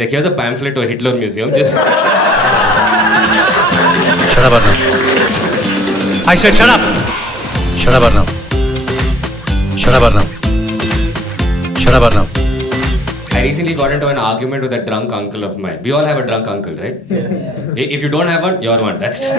Like, here's a pamphlet to a Hitler museum. Just Shut up, Arnav. I said shut up. Shut up, Arnav. Shut up, Arnav. Shut up, Arnav. I recently got into an argument with a drunk uncle of mine. We all have a drunk uncle, right? Yes. If you don't have one, you're one. That's just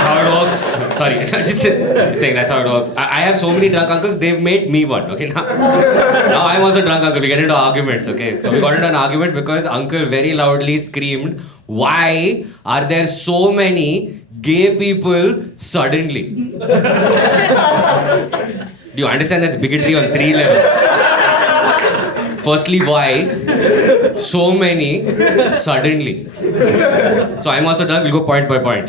how it works. Sorry, just saying that's how it works. I have so many drunk uncles, they've made me one. Okay, now I'm also drunk uncle. We get into arguments. Okay, so we got into an argument because uncle very loudly screamed, "Why are there so many gay people suddenly?" Do you understand that's bigotry on 3 levels? Firstly, why so many suddenly? So I'm also drunk, we'll go point by point.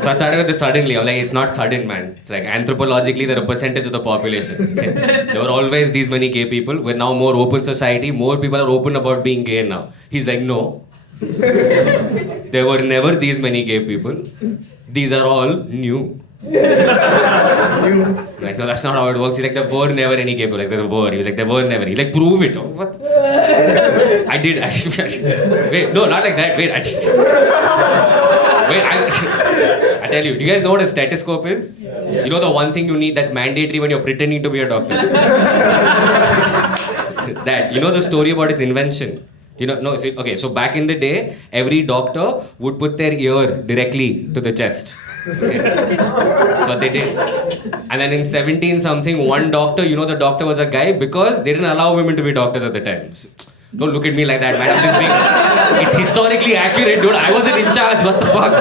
So I started with the suddenly. I'm like, it's not sudden, man. It's like anthropologically, they're a percentage of the population. Okay? There were always these many gay people. We're now more open society. More people are open about being gay now. He's like, no. There were never these many gay people. These are all new. Like, no, that's not how it works. He's like, there were never any gay people. Like, there were. He was like, there were never. He's like, prove it. Oh, what? I did. Wait, no, not like that. Wait, I tell you. Do you guys know what a stethoscope is? Yeah. You know the one thing you need that's mandatory when you're pretending to be a doctor? That. You know the story about its invention? You know, no, okay, so back in the day, every doctor would put their ear directly to the chest. Okay. That's what they did. And then in 17 something, one doctor, you know the doctor was a guy because they didn't allow women to be doctors at the time. Don't look at me like that, man. I'm just being... It's historically accurate, dude. I wasn't in charge. What the fuck?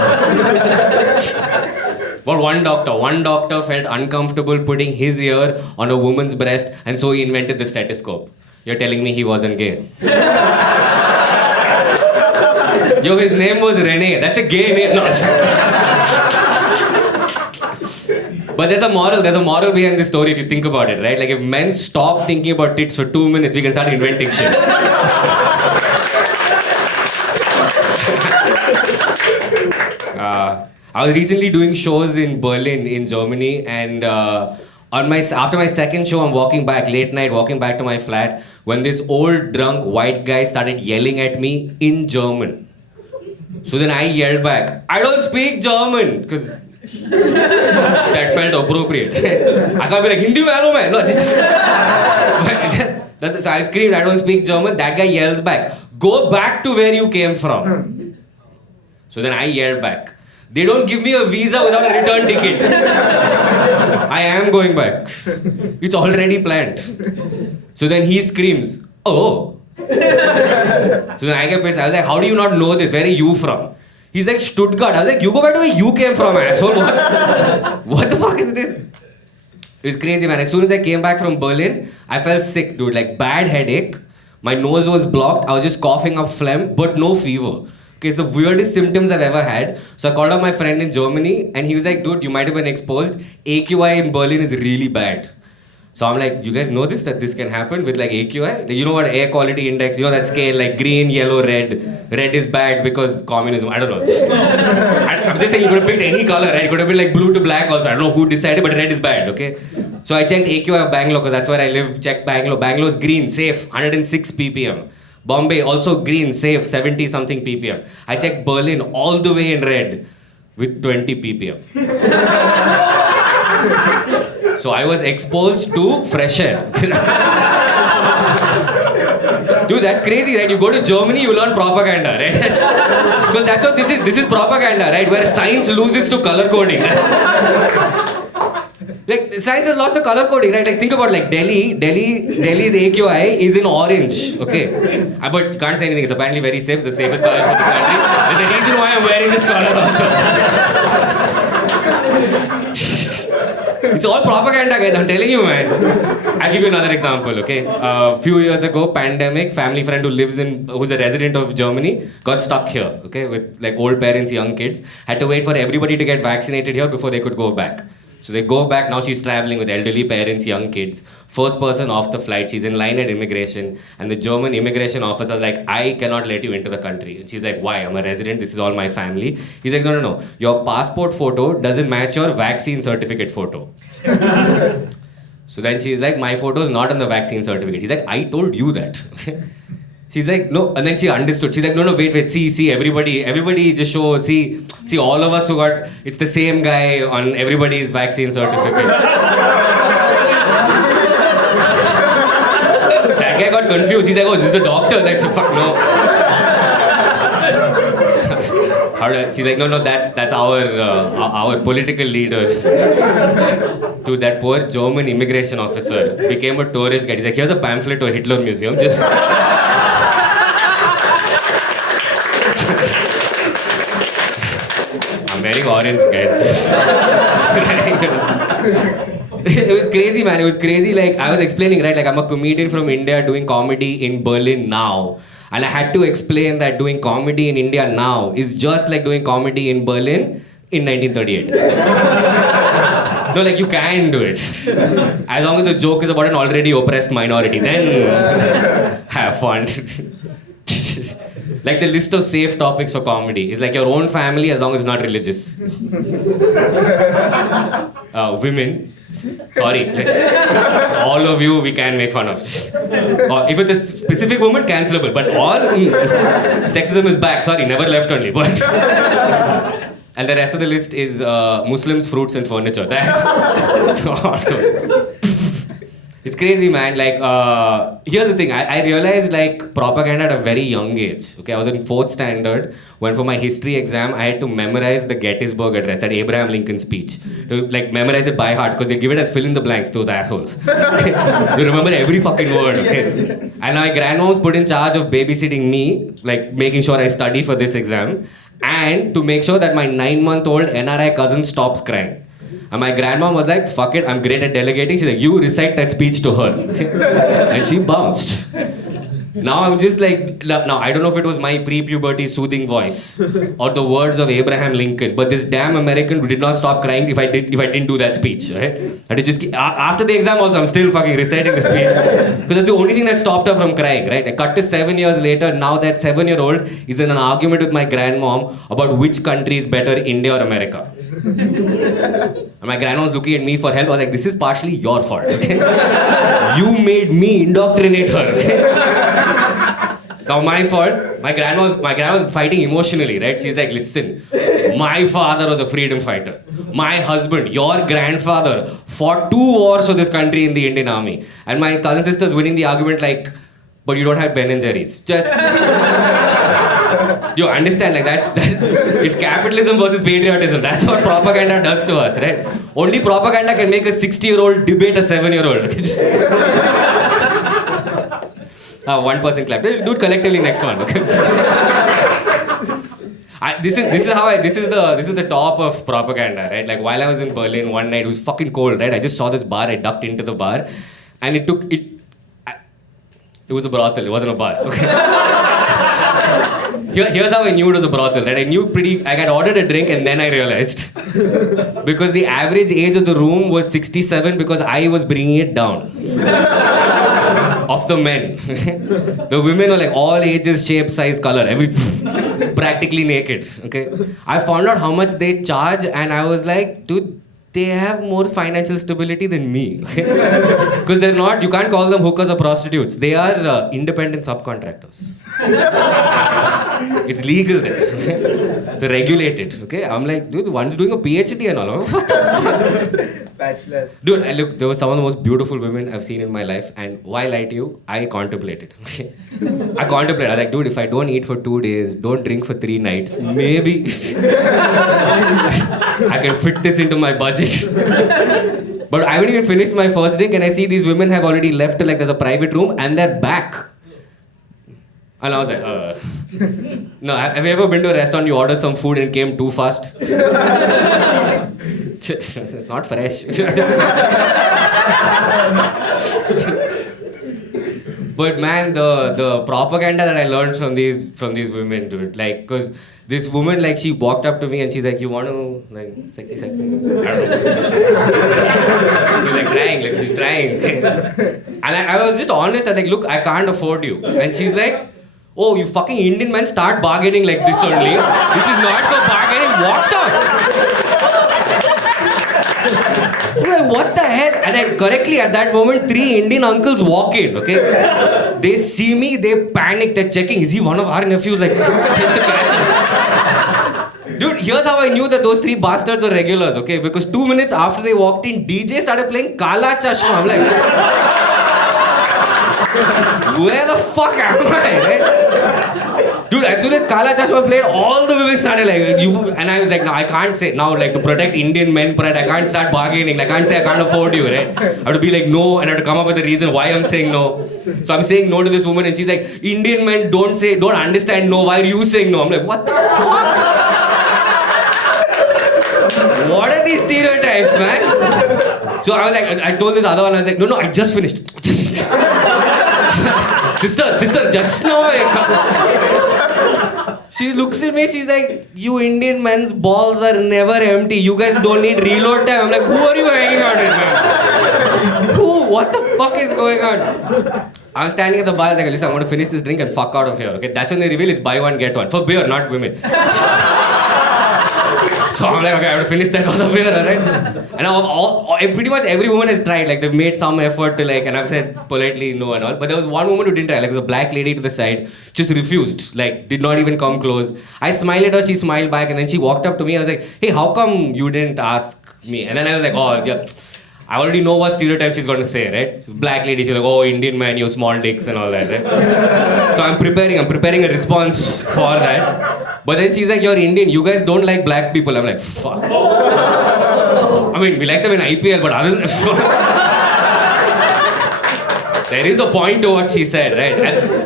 But one doctor felt uncomfortable putting his ear on a woman's breast, and so he invented the stethoscope. You're telling me he wasn't gay? Yo, his name was Rene. That's a gay name. No. But there's a moral behind this story if you think about it, right? Like if men stop thinking about tits for 2 minutes, we can start inventing shit. I was recently doing shows in Berlin, in Germany, and after my second show, I'm walking back, late night, walking back to my flat, when this old drunk white guy started yelling at me in German. So then I yelled back, "I don't speak German," because that felt appropriate. I can't be like, "Hindi malum hai." No, so I screamed, "I don't speak German." That guy yells back, "Go back to where you came from." So then I yelled back, "They don't give me a visa without a return ticket." I am going back. It's already planned. So then he screams, "Oh." So then I get pissed. I was like, "How do you not know this? Where are you from?" He's like, "Stuttgart." I was like, "You go back to where you came from, asshole." What the fuck is this? It's crazy, man. As soon as I came back from Berlin, I felt sick, dude. Like, bad headache. My nose was blocked. I was just coughing up phlegm, but no fever. Okay, it's the weirdest symptoms I've ever had. So I called up my friend in Germany, and he was like, "Dude, you might have been exposed. AQI in Berlin is really bad." So I'm like, "You guys know this, that this can happen with like AQI? Like, you know what, air quality index, you know that scale, like green, yellow, red. Red is bad because communism." I don't know. I'm just saying you could have picked any color, right? It could have been like blue to black also. I don't know who decided, but red is bad, okay? So I checked AQI of Bangalore because that's where I live. Checked Bangalore. Bangalore's green, safe, 106 ppm. Bombay, also green, safe, 70 something ppm. I checked Berlin all the way in red with 20 ppm. So I was exposed to fresh air. Dude, that's crazy, right? You go to Germany, you learn propaganda, right? Because that's what this is. This is propaganda, right? Where science loses to color coding. Like, science has lost the color coding, right? Like, think about like Delhi's AQI is in orange, okay? But you can't say anything. It's apparently very safe. It's the safest color for this country. There's a reason why I'm wearing this color also. It's all propaganda, guys. I'm telling you, man. I'll give you another example, okay? A few years ago, pandemic, family friend who's a resident of Germany, got stuck here, okay? With like old parents, young kids. Had to wait for everybody to get vaccinated here before they could go back. So they go back, now she's traveling with elderly parents, young kids. First person off the flight, she's in line at immigration, and the German immigration officer was like, "I cannot let you into the country." And she's like, "Why? I'm a resident, this is all my family." He's like, No. Your passport photo doesn't match your vaccine certificate photo. So then she's like, "My photo is not on the vaccine certificate." He's like, "I told you that." She's like, no, and then she understood. She's like, no, wait, see, everybody just show, see, all of us who got, it's the same guy on everybody's vaccine certificate. That guy got confused. He's like, oh, is this the doctor? Like, fuck, no. She's like, no, that's our political leader. Dude, that poor German immigration officer became a tourist guide. He's like, here's a pamphlet to a Hitler museum. Just. I'm wearing orange, guys. It was crazy, man. It was crazy. Like, I was explaining, right? Like, I'm a comedian from India doing comedy in Berlin now. And I had to explain that doing comedy in India now is just like doing comedy in Berlin in 1938. No, like, you can do it. As long as the joke is about an already oppressed minority, then have fun. Like, the list of safe topics for comedy is like your own family as long as it's not religious. Women. Sorry, just all of you we can make fun of. Or if it's a specific woman, cancelable. But all sexism is back. Sorry, never left only. But and the rest of the list is Muslims, fruits, and furniture. That's all. It's crazy, man. Like, here's the thing. I realized, like, propaganda at a very young age. Okay, I was in 4th standard when for my history exam, I had to memorize the Gettysburg Address, that Abraham Lincoln speech. To, like, memorize it by heart, because they give it as fill in the blanks, those assholes. Okay? You remember every fucking word, okay? And my grandma was put in charge of babysitting me, like, making sure I study for this exam, and to make sure that my 9-month-old NRI cousin stops crying. And my grandma was like, fuck it, I'm great at delegating. She's like, you recite that speech to her. And she bounced. Now I'm just like, now I don't know if it was my pre-puberty soothing voice or the words of Abraham Lincoln, but this damn American did not stop crying if I didn't do that speech, right? I had to just after the exam also, I'm still fucking reciting the speech because that's the only thing that stopped her from crying, right? I cut to 7 years later. Now that 7-year-old is in an argument with my grandmom about which country is better, India or America. And my grandma was looking at me for help. I was like, this is partially your fault, okay? You made me indoctrinate her, okay? Now my fault. My grandma was fighting emotionally, right? She's like, listen, my father was a freedom fighter. My husband, your grandfather, fought 2 wars for this country in the Indian Army. And my cousin sister's winning the argument like, but you don't have Ben and Jerry's. Just... You understand, like that's it's capitalism versus patriotism. That's what propaganda does to us, right? Only propaganda can make a 60-year-old debate a 7-year-old. One person clap. Do it collectively next one, okay? This is the top of propaganda, right? Like while I was in Berlin one night, it was fucking cold, right? I just saw this bar. I ducked into the bar, and it was a brothel. It wasn't a bar. Okay. Here's how I knew it was a brothel, right? I got ordered a drink and then I realized. Because the average age of the room was 67 because I was bringing it down. Of the men. The women were like all ages, shape, size, color, practically naked, okay? I found out how much they charge and I was like, dude, they have more financial stability than me. Because they're not, you can't call them hookers or prostitutes. They are independent subcontractors. It's legal there. It's regulated. Okay? I'm like, dude, one's doing a PhD and all. What the fuck? Bachelor. Dude, look, there were some of the most beautiful women I've seen in my life. And why lie to you? I contemplated. Okay? I contemplated. I was like, dude, if I don't eat for 2 days, don't drink for 3 nights, maybe I can fit this into my budget. But I haven't even finished my first drink and I see these women have already left, like there's a private room and they're back. And I was like, No, have you ever been to a restaurant, you ordered some food and it came too fast? It's not fresh. But man, the propaganda that I learned from these women, dude, like, cause this woman, like, she walked up to me and she's like, you want to, like, sexy? I don't know. She's like she's trying. And I was just honest, I was like, look, I can't afford you. And she's like, oh, you fucking Indian men start bargaining like this only. This is not for bargaining. Walked off. I'm like, what the hell? And then correctly at that moment, 3 Indian uncles walk in, okay? They see me, they panic, they're checking, is he one of our nephews? Like, sent to catch us. Dude, here's how I knew that those 3 bastards were regulars, okay? Because 2 minutes after they walked in, DJ started playing Kala Chashma. I'm like, where the fuck am I, right? Dude, as soon as Kala Chashma played, all the women started like, and I was like, no, I can't say, now like to protect Indian men pride, I can't start bargaining, like I can't say I can't afford you, right? I have to be like, no, and I have to come up with a reason why I'm saying no. So I'm saying no to this woman and she's like, Indian men don't understand no, why are you saying no? I'm like, what the fuck? What are these stereotypes, man? So I was like, I told this other one, I was like, no, I just finished. Sister, just now. She looks at me, she's like, you Indian men's balls are never empty. You guys don't need reload time. I'm like, who are you hanging out with, man? Who? What the fuck is going on? I was standing at the bar, I was like, listen, I'm going to finish this drink and fuck out of here, okay? That's when they reveal it's buy one, get one. For beer, not women. So I'm like, okay, I have to finish that other beer, alright? And pretty much every woman has tried, like they've made some effort to like, and I've said politely no and all. But there was one woman who didn't try, like there was a black lady to the side, just refused, like did not even come close. I smiled at her, she smiled back, and then she walked up to me. I was like, hey, how come you didn't ask me? And then I was like, oh, yeah. I already know what stereotype she's going to say, right? She's black lady, she's like, oh, Indian man, you small dicks and all that, right? So I'm preparing a response for that. But then she's like, you're Indian, you guys don't like black people. I'm like, fuck. I mean, we like them in IPL, but other than there is a point to what she said, right?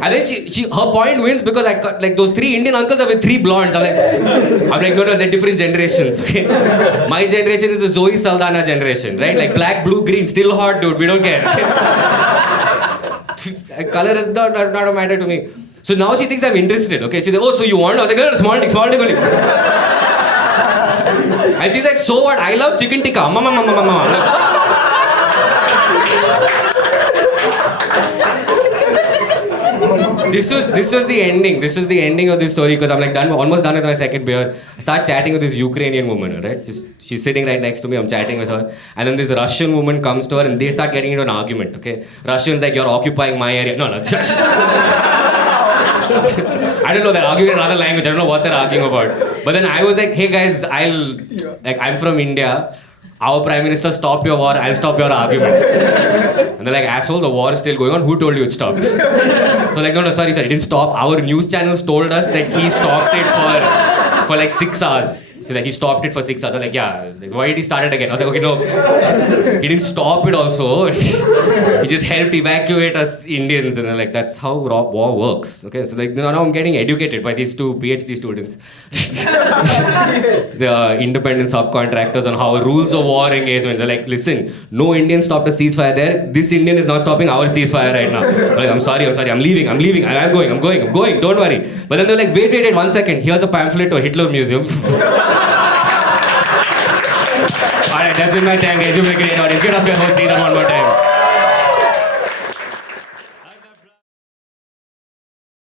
And then her point wins because I got, like those 3 Indian uncles are with 3 blondes. I'm like, no, they're different generations, okay? My generation is the Zoe Saldana generation, right? Like black, blue, green, still hot, dude. We don't care. Okay? Color is not a matter to me. So now she thinks I'm interested, okay? She's like, oh, so you want? I was like, no, small dick only. And she's like, so what? I love chicken tikka. Mama. I'm like, This was the ending. This was the ending of this story because I'm like almost done with my second beer. I start chatting with this Ukrainian woman, right? She's sitting right next to me. I'm chatting with her, and then this Russian woman comes to her, and they start getting into an argument. Okay, Russian's like, you're occupying my area. No. I don't know. They're arguing in another language. I don't know what they're arguing about. But then I was like, hey guys, I'm from India. Our Prime Minister stopped your war, I'll stop your argument. And they're like, asshole, the war is still going on, who told you it stopped? So like, no, sorry, it didn't stop. Our news channels told us that he stopped it for like 6 hours. So like, he stopped it for 6 hours. I was like, yeah. Like, why did he start it again? I was like, okay, no. He didn't stop it also. He just helped evacuate us Indians. And they're like, that's how war works. Okay, so like, now I'm getting educated by these 2 PhD students. The independent subcontractors on how rules of war engagement. They're like, listen, no Indian stopped a ceasefire there. This Indian is not stopping our ceasefire right now. I'm like, I'm sorry, I'm leaving. I'm going, don't worry. But then they're like, wait, 1 second. Here's a pamphlet to Hitler Museum. Alright, that's been my time, guys. You've been a great audience. Get off your host, read one more time.